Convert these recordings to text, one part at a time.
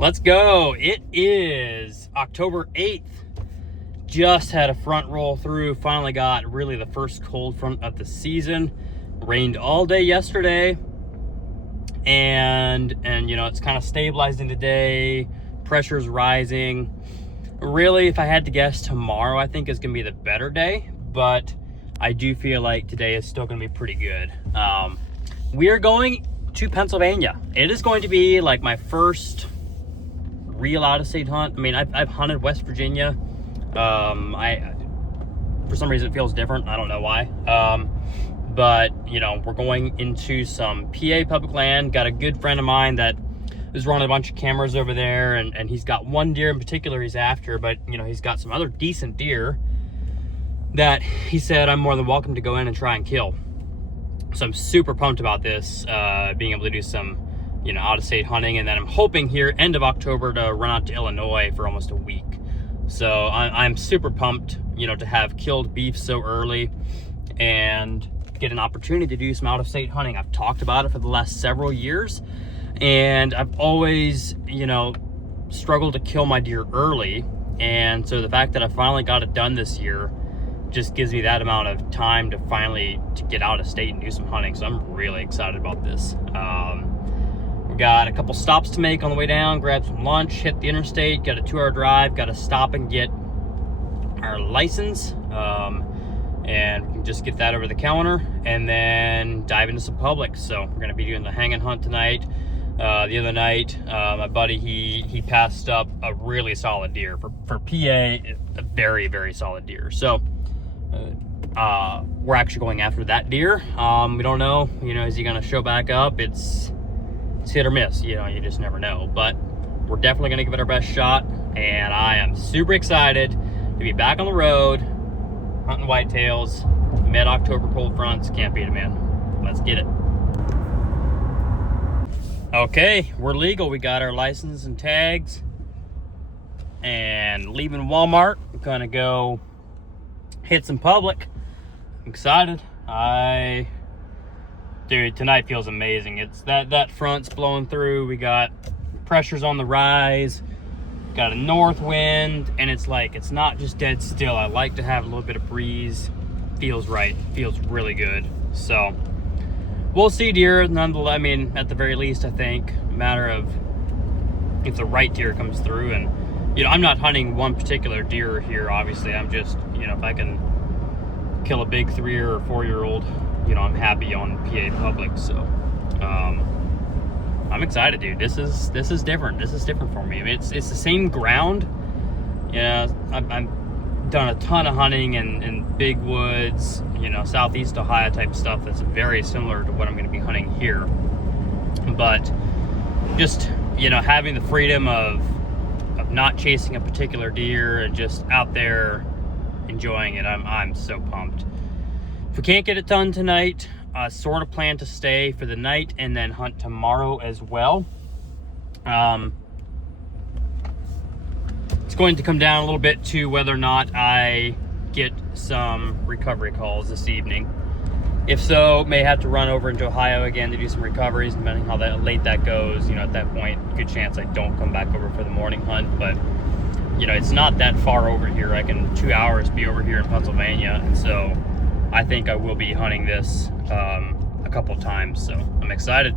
Let's go. It is October 8th. Just had a front roll through. Finally got really the first cold front of the season. Rained all day yesterday. And you know, it's kind of stabilizing today. Pressure's rising. Really, if I had to guess, tomorrow I think is going to be the better day. But I do feel like today is still going to be pretty good. We are going to Pennsylvania. It is going to be like my first real out-of-state hunt. I mean, I've hunted West Virginia. For some reason it feels different. I don't know why. But you know, we're going into some PA public land. Got a good friend of mine that is running a bunch of cameras over there, and he's got one deer in particular he's after, but you know, he's got some other decent deer that he said I'm more than welcome to go in and try and kill. So I'm super pumped about this, being able to do some, you know, out-of-state hunting, and then I'm hoping here end of October to run out to Illinois for almost a week. So I'm super pumped, you know, to have killed beef so early and get an opportunity to do some out-of-state hunting. I've talked about it for the last several years, and I've always, you know, struggled to kill my deer early. And so the fact that I finally got it done this year just gives me that amount of time to finally get out of state and do some hunting. So I'm really excited about this. We got a couple stops to make on the way down, grab some lunch, hit the interstate, got a 2-hour drive, got to stop and get our license. And we can just get that over the counter and then dive into some public. So we're gonna be doing the hang and hunt tonight. The other night, my buddy, he passed up a really solid deer. For PA, a very, very solid deer. So we're actually going after that deer. We don't know, you know, is he gonna show back up? It's hit or miss, you know, you just never know. But we're definitely gonna give it our best shot, and I am super excited to be back on the road, hunting whitetails, mid-October cold fronts. Can't beat it, man. Let's get it. Okay, we're legal. We got our license and tags, and leaving Walmart. We're gonna go hit some public. I'm excited. Dude, tonight feels amazing. It's that front's blowing through. We got pressures on the rise, got a north wind, and it's like, it's not just dead still. I like to have a little bit of breeze. Feels right, feels really good. So we'll see deer nonetheless. I mean, at the very least, I think a matter of if the right deer comes through. And you know, I'm not hunting one particular deer here, obviously. I'm just, you know, if I can kill a big 3 or 4 year old, you know, I'm happy on PA public. So I'm excited, dude. This is different. This is different for me. I mean, it's the same ground. Yeah, I've done a ton of hunting in big woods, you know, southeast Ohio type stuff that's very similar to what I'm going to be hunting here. But just, you know, having the freedom of not chasing a particular deer and just out there enjoying it, I'm so pumped. If we can't get it done tonight, sort of plan to stay for the night and then hunt tomorrow as well. It's going to come down a little bit to whether or not I get some recovery calls this evening. If so, may have to run over into Ohio again to do some recoveries, depending how late that goes. You know, at that point, good chance I don't come back over for the morning hunt. But you know, it's not that far over here. I can 2 hours be over here in Pennsylvania, and so I think I will be hunting this a couple times. So I'm excited.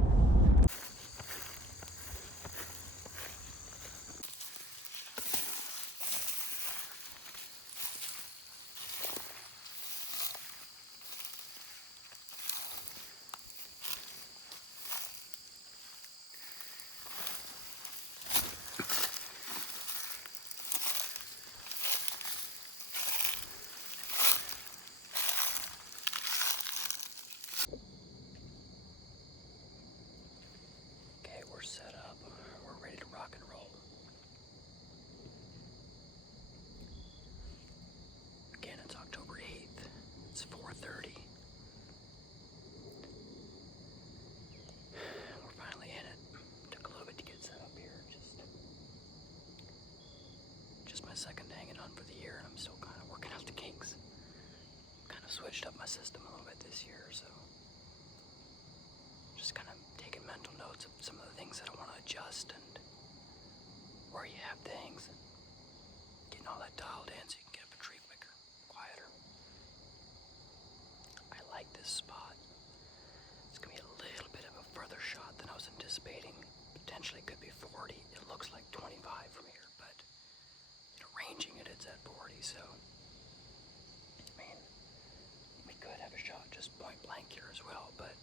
Set up. We're ready to rock and roll. Again, it's October 8th. It's 4:30. We're finally in it. Took a little bit to get set up here. Just my second hanging hunt for the year, and I'm still kind of working out the kinks. Kind of switched up my system a little bit this year, so just kind of taking mental notes of some of the things that I want to adjust and where you have things and getting all that dialed in so you can get up a tree quicker, quieter. I like this spot. It's gonna be a little bit of a further shot than I was anticipating. Potentially could be 40. It looks like 25 from here, but arranging it, it's at 40, so I mean, we could have a shot just point blank here as well, but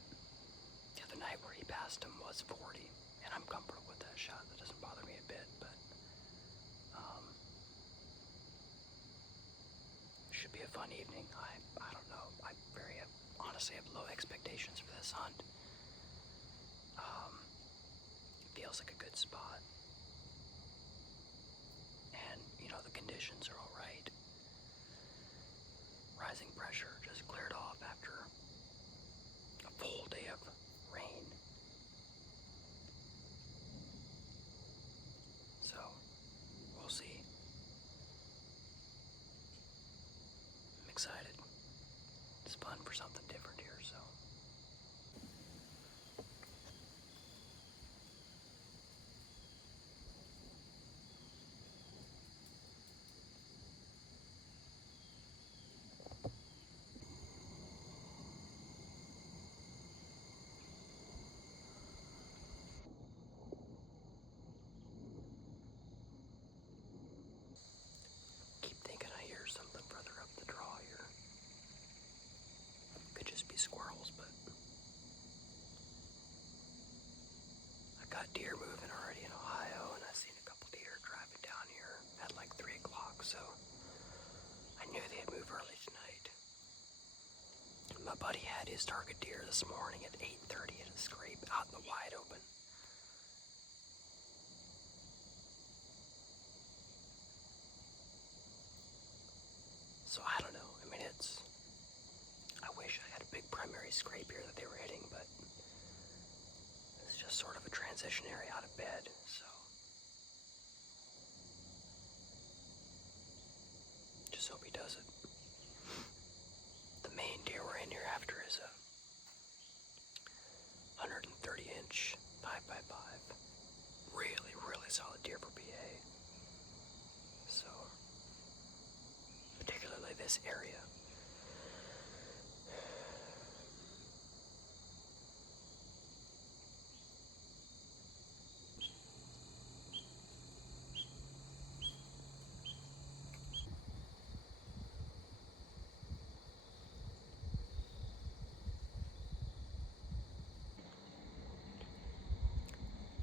the other night where he passed him was 40, and I'm comfortable with that shot. That doesn't bother me a bit, but should be a fun evening. I don't know. I honestly have low expectations for this hunt. Feels like a good spot. And, the conditions are all right. Rising pressure just cleared off after a full day of rain. So, we'll see. I'm excited. It's fun for something different here, so. Keep thinking I hear something further up the draw here. Could just be squirrels, but I got deer moving already in Ohio, and I've seen a couple deer driving down here at like 3 o'clock, so I knew they'd move early tonight. My buddy had his target deer this morning at 8:30 at a scrape out in the wide open. So I don't know. I mean, I wish I had a big primary scrape here that they were hitting, but it's just sort of a transition area out of bed, so just hope he does it. The main deer we're in here after is a 130-inch 5x5. Really, really solid deer for PA. So, particularly this area.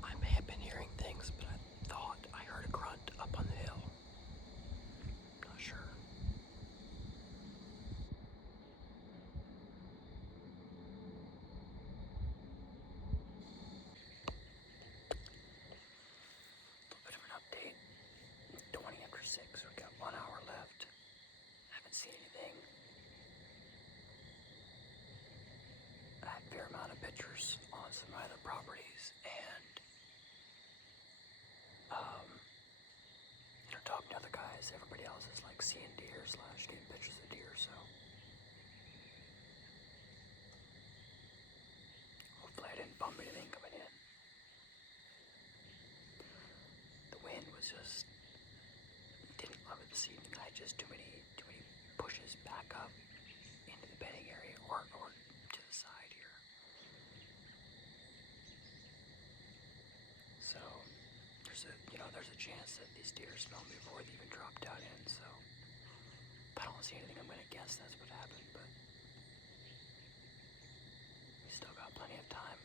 I may have been hearing things, but I thought I heard a grunt up on the hill. Not sure. A little bit of an update. 20 after 6, we got 1 hour left. Haven't seen anything. I had a fair amount of pictures on some other properties, and talking to other guys, everybody else is like seeing deer / getting pictures of deer, so hopefully I didn't bump anything coming in. The wind was just, didn't love it this evening. I had just too many pushes back up into the bedding area or to the side here. So there's a chance that these deer smell me before they even drop down in, so if I don't see anything, I'm gonna guess that's what happened, but we still got plenty of time.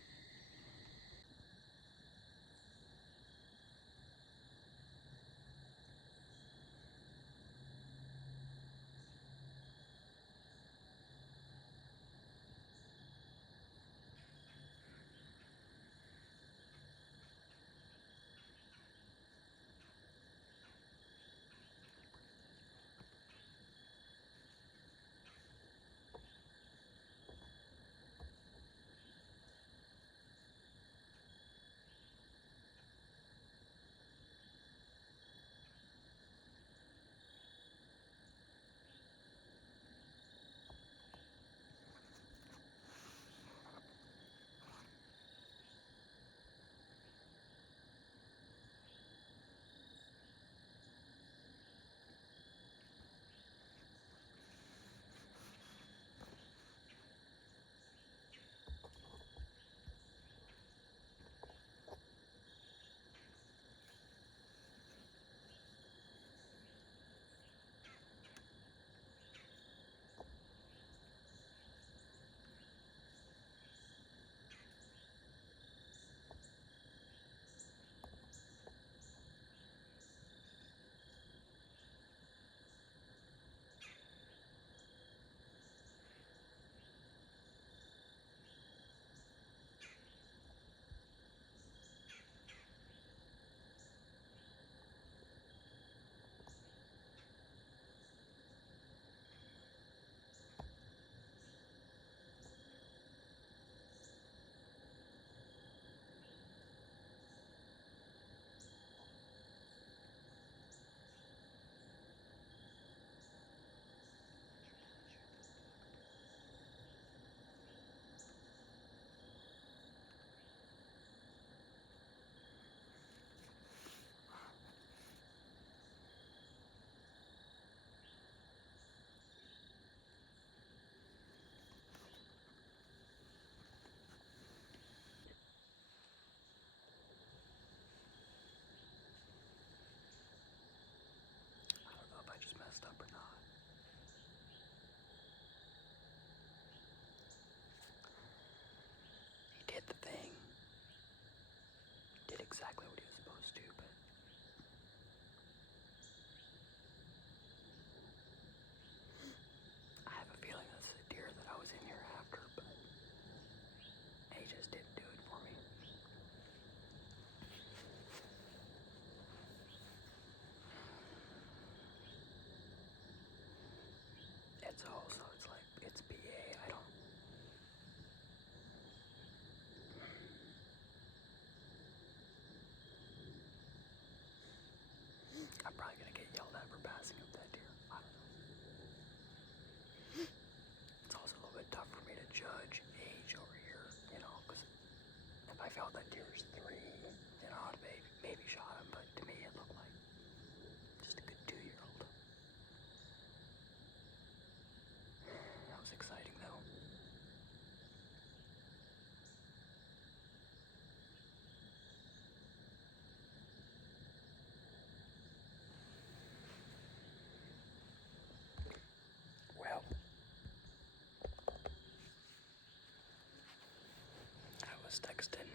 was texting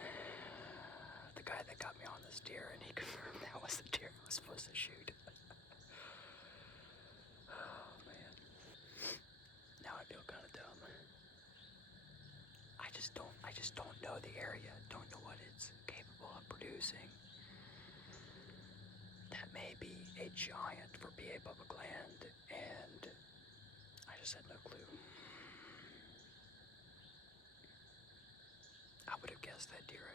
the guy that got me on this deer, and he confirmed that was the deer I was supposed to shoot. Oh man. Now I feel kind of dumb. I just don't know the area, don't know what it's capable of producing. That may be a giant for PA public land, and I just had no clue. I would have guessed that deer